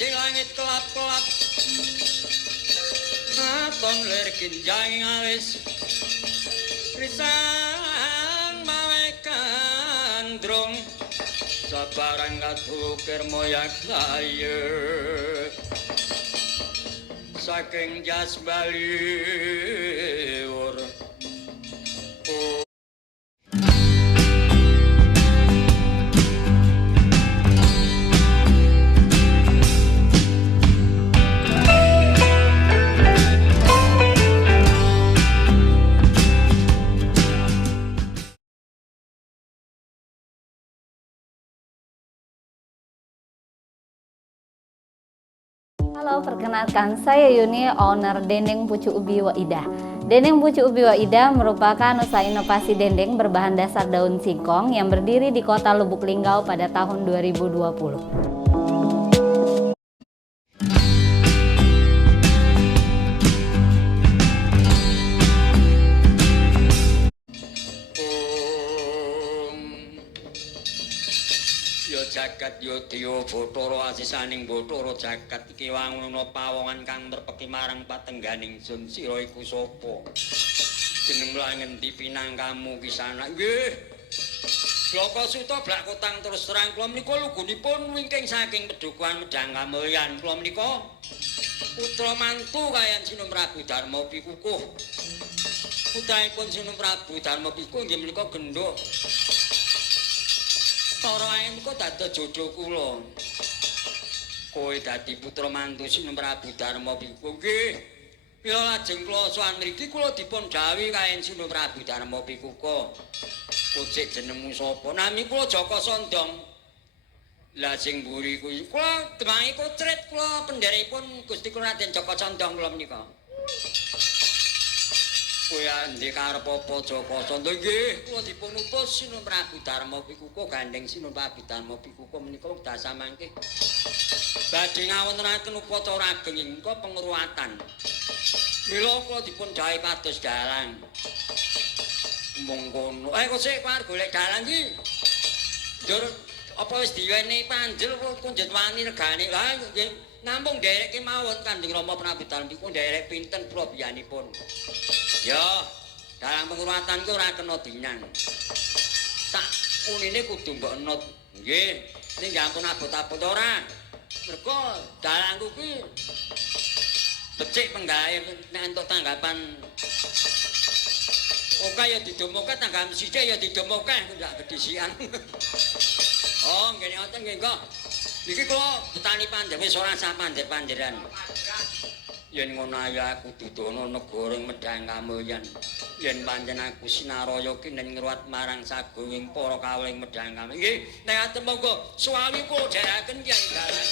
di langit kelap-kelap Aton lir kinjang alis Risang mawe kandrung Sabarang katukir moyak layu Saking jas baliur Halo, perkenalkan saya Yuni, owner Dendeng Pucuk Ubi Waidah. Dendeng Pucuk Ubi Waidah merupakan usaha inovasi dendeng berbahan dasar daun singkong yang berdiri di kota Lubuk Linggau pada tahun 2020. Jagat Yodya Bathara asisaning Bathara jagat iki wangunana pawongan kang merpeki marang patengganing sun sira iku sapa jeneng langendi pinangkamu kisana nggih Blaka Suta blak kotang terus terang kula menika lugunipun wingking saking Pedukuhan Medang Kamulyan kula menika putra mantu kayan Sinum Prabu Darma Pikukuh putranipun Sinum Prabu Darma Pikukuh nggih menika Gendhok Para ae menika dados jodoh kula. Kowe dadi putra mantu Sinum Prabu Darma Pikukuh nggih. Mila lajeng kula sowan mriki kula dipun dhawuhi kaen Sinum Prabu Darma Pikukuh. Kocik jenengmu sapa? Nami kula Jaka Sondong. Lah sing mburi kuwi kula demange kocret kula penderipun Gusti Kula Raden Jaka Sondong kula menika. Kowe ndek karep apa Jaka Sondong nggih kula dipun utus Sinum Prabu Darma Pikukuh gandeng Sinum Prabu Darma Pikukuh menika dasa mangke badhe ngawontenaken upacara ageng ingkang pengruwatan mila kula dipun dhawuhi kados dalang monggo kok sik arep golek dalang iki njur apa wis diwenehi panjel kok kunjet wani regane lah nggih nampung nderek kemawon Kanjeng Rama Prabu Darma Pikukuh nderek pinten kula biyanipun ya, dalam pengurutan ku ora kena dinyan. Tak unine kudu mbok enut. Nggih, ning ampun abot-abot ora. Mergo dalangku ki becik penggawe nek entuk tanggapan oke ya didomoke tanggapan sithik ya didomoke ndak gedhisian. Oh, ngene ngoten nggih kok. Niki kula betani panjenengan wis ora sak panjer-panjeran. Yen ngono ae aku dudono negara Medang Kamulyan. Yen pancen aku sinaraya ki nen ngruwat marang sagunging para kawuling Medang Kamulyan. Nggih, nek atem monggo suami kula dherekaken Kyai Dalang.